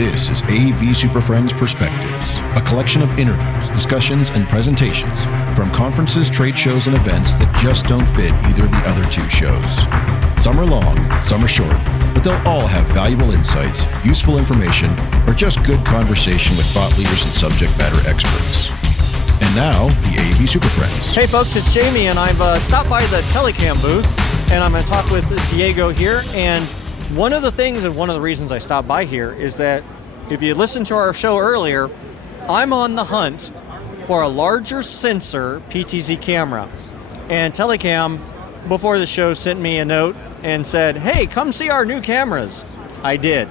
This is AV SuperFriends Perspectives, a collection of interviews, discussions, and presentations from conferences, trade shows, and events that just don't fit either of the other two shows. Some are long, some are short, but they'll all have valuable insights, useful information, or just good conversation with thought leaders and subject matter experts. And now, the AV SuperFriends. Hey folks, it's Jamie, and I've stopped by the Telycam booth, and I'm going to talk with Diego here. And one of the things, and one of the reasons I stopped by here, is that if you listened to our show earlier, I'm on the hunt for a larger sensor PTZ camera. And Telycam, before the show, sent me a note and said, hey, come see our new cameras. I did.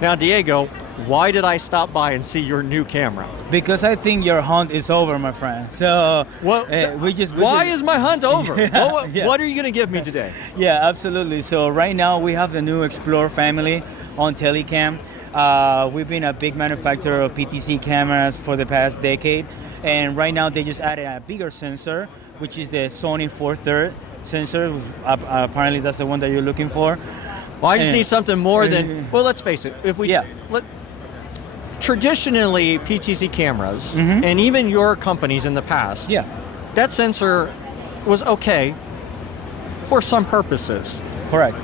Now, Diego, why did I stop by and see your new camera? Because I think your hunt is over, my friend. So why is my hunt over? Yeah. What are you going to give me today? Yeah, absolutely. So right now we have the new Explorer family on Telycam. We've been a big manufacturer of PTZ cameras for the past decade, and right now they just added a bigger sensor, which is the Sony 4/3 sensor. Apparently that's the one that you're looking for. Well, I just need something more than, well, let's face it. Traditionally, PTZ cameras, and even your companies in the past, that sensor was okay for some purposes. Correct.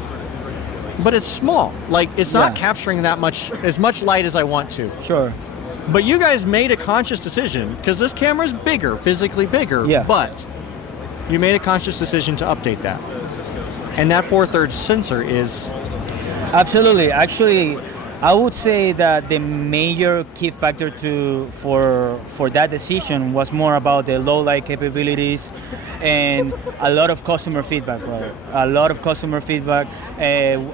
But it's small. Like, it's not capturing as much light as I want to. Sure. But you guys made a conscious decision, because this camera is bigger, physically bigger, but you made a conscious decision to update that. And that 4/3 sensor is... Absolutely. Actually, I would say that the major key factor for that decision was more about the low light capabilities and a lot of customer feedback.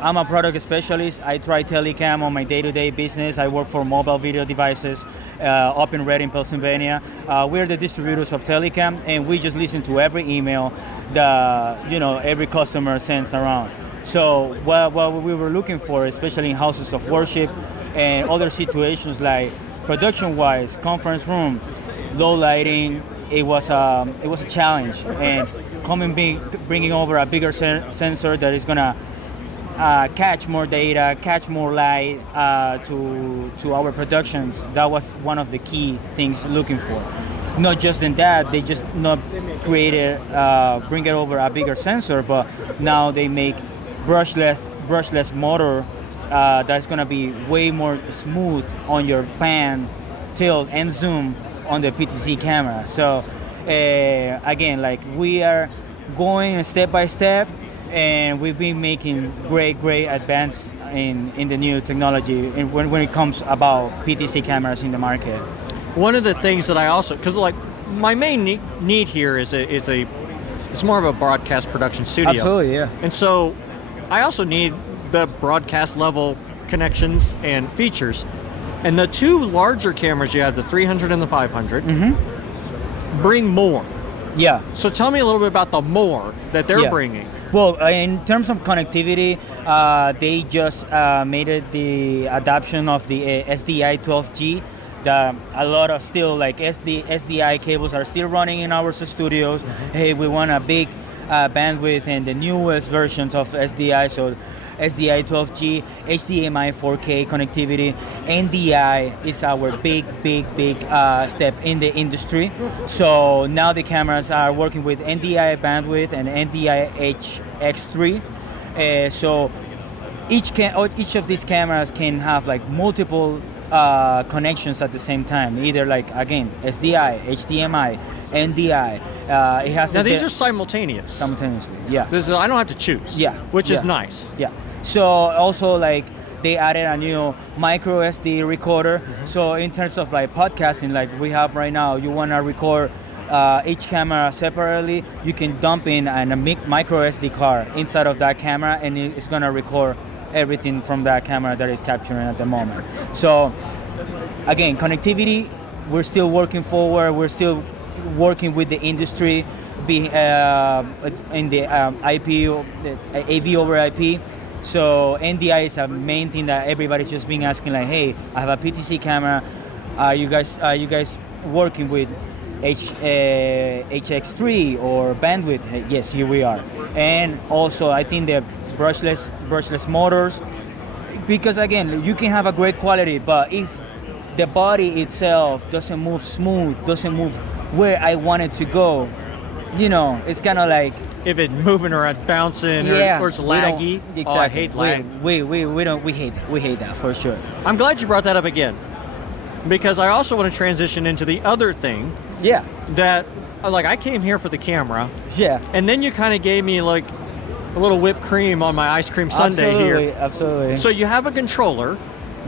I'm a product specialist. I try Telycam on my day-to-day business. I work for mobile video devices up in Reading, Pennsylvania. We're the distributors of Telycam, and we just listen to every email that every customer sends around. So what we were looking for, especially in houses of worship and other situations like production-wise, conference room, low lighting, it was a challenge. And bringing over a bigger sensor that is gonna catch more data, catch more light to our productions, that was one of the key things looking for. Not just in that, they just not bring it over a bigger sensor, but now they make brushless motor that's going to be way more smooth on your pan, tilt, and zoom on the PTZ camera. So again, like, we are going step by step, and we've been making great advance in the new technology when it comes about PTZ cameras in the market. One of the things that I also, because like my main need here is it's more of a broadcast production studio. Absolutely, yeah. And so I also need the broadcast level connections and features. And the two larger cameras you have, the 300 and the 500, bring more. Yeah. So tell me a little bit about the more that they're bringing. Well, in terms of connectivity, they just made it the adoption of the SDI 12G. A lot of still like SDI cables are still running in our studios. Hey, we want a big bandwidth and the newest versions of SDI, so SDI 12G, HDMI 4K connectivity. NDI is our big step in the industry. So now the cameras are working with NDI bandwidth and NDI HX3. So each of these cameras can have like multiple connections at the same time, either like, again, SDI, HDMI, NDI. It has now these are simultaneous. Simultaneously, yeah. I don't have to choose. Yeah. Which is nice. Yeah. So also, like, they added a new micro SD recorder. So in terms of like podcasting, like we have right now, you want to record each camera separately, you can dump in a micro SD card inside of that camera, and it's gonna record everything from that camera that is capturing at the moment. So again, connectivity, we're still working forward. We're still working with the industry in the AV over IP. So NDI is a main thing that everybody's just been asking, like, hey, I have a PTZ camera. Are you guys working with HX3 or bandwidth? Yes, here we are. And also, I think the brushless motors Because again, you can have a great quality, but if the body itself doesn't move smooth, doesn't move where I want it to go, it's kind of like, if it's moving around, bouncing, or it's laggy. Exactly. Oh, I hate lag. We hate that for sure. I'm glad you brought that up again, because I also want to transition into the other thing. Yeah. That, like, I came here for the camera. Yeah. And then you kind of gave me like a little whipped cream on my ice cream sundae here. Absolutely. So you have a controller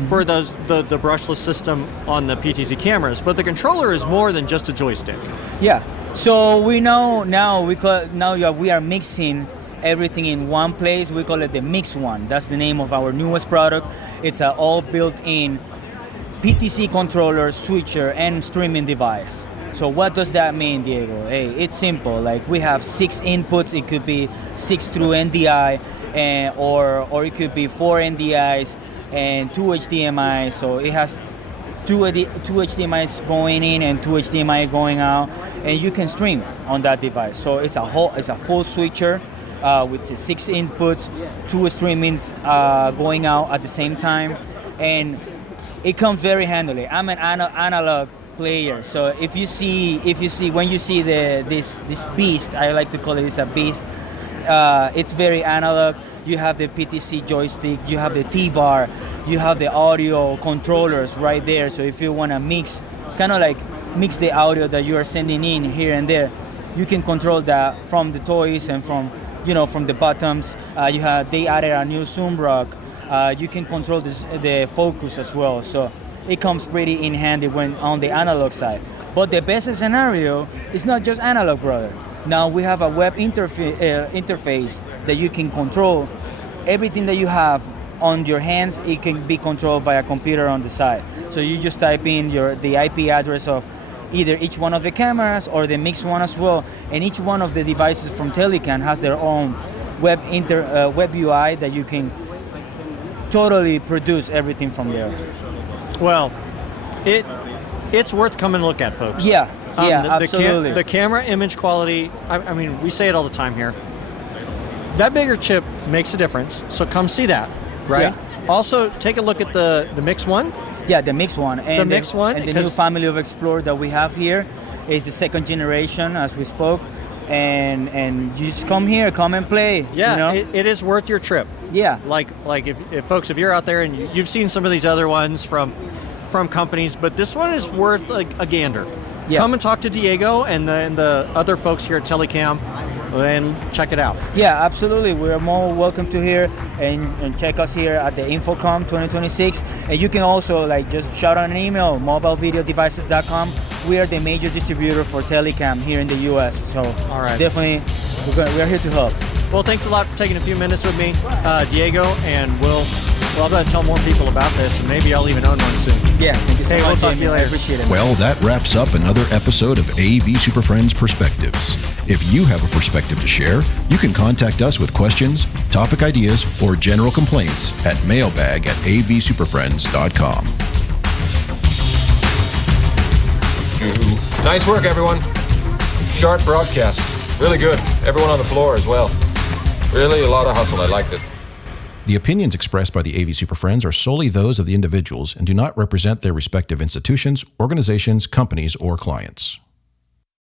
for the brushless system on the PTZ cameras, but the controller is more than just a joystick. Yeah. So we know now we are mixing everything in one place. We call it the Mix One. That's the name of our newest product. It's an all built-in PTZ controller, switcher, and streaming device. So what does that mean, Diego? Hey, it's simple. Like, we have 6 inputs. It could be 6 through NDI, or it could be 4 NDIs and 2 HDMI. So it has two HDMIs going in and 2 HDMI going out, and you can stream on that device. So it's a full switcher with 6 inputs, 2 streamings going out at the same time, and it comes very handily. I'm an analog player, so if you see when you see this beast, I like to call it a beast. It's very analog. You have the PTZ joystick, you have the T-bar, you have the audio controllers right there. So if you want to mix the audio that you are sending in here and there, you can control that from the toys and from the buttons. They added a new zoom rock. You can control the focus as well. So it comes pretty in handy when on the analog side. But the best scenario is not just analog, brother. Now we have a web interface that you can control. Everything that you have on your hands, it can be controlled by a computer on the side. So you just type in the IP address of either each one of the cameras or the Mix One as well. And each one of the devices from Telycam has their own web UI that you can totally produce everything from there. Well, it's worth coming to look at, folks. Yeah, absolutely. The camera image quality, I mean, we say it all the time here. That bigger chip makes a difference, so come see that, right? Yeah. Also, take a look at the Mix One. Yeah, the Mix One. And the new family of Explorer that we have here is the 2nd generation, as we spoke. And you just come and play. Yeah, it is worth your trip. Yeah. Like if folks, if you're out there and you've seen some of these other ones from companies, but this one is worth like a gander. Yeah. Come and talk to Diego and the other folks here at Telycam and check it out. Yeah, absolutely. We're more welcome to here and check us here at the InfoComm 2026. And you can also just shout out an email, mobilevideodevices.com. We are the major distributor for Telycam here in the US. So all right. Definitely, we're here to help. Well, thanks a lot for taking a few minutes with me, Diego, and I'm going to tell more people about this, and maybe I'll even own one soon. Yeah, thank you so much. We'll talk to you later. I appreciate it. Well, that wraps up another episode of AV Super Friends Perspectives. If you have a perspective to share, you can contact us with questions, topic ideas, or general complaints at mailbag@avsuperfriends.com. Nice work, everyone. Sharp broadcast. Really good. Everyone on the floor as well. Really a lot of hustle. I liked it. The opinions expressed by the AV Super Friends are solely those of the individuals and do not represent their respective institutions, organizations, companies, or clients.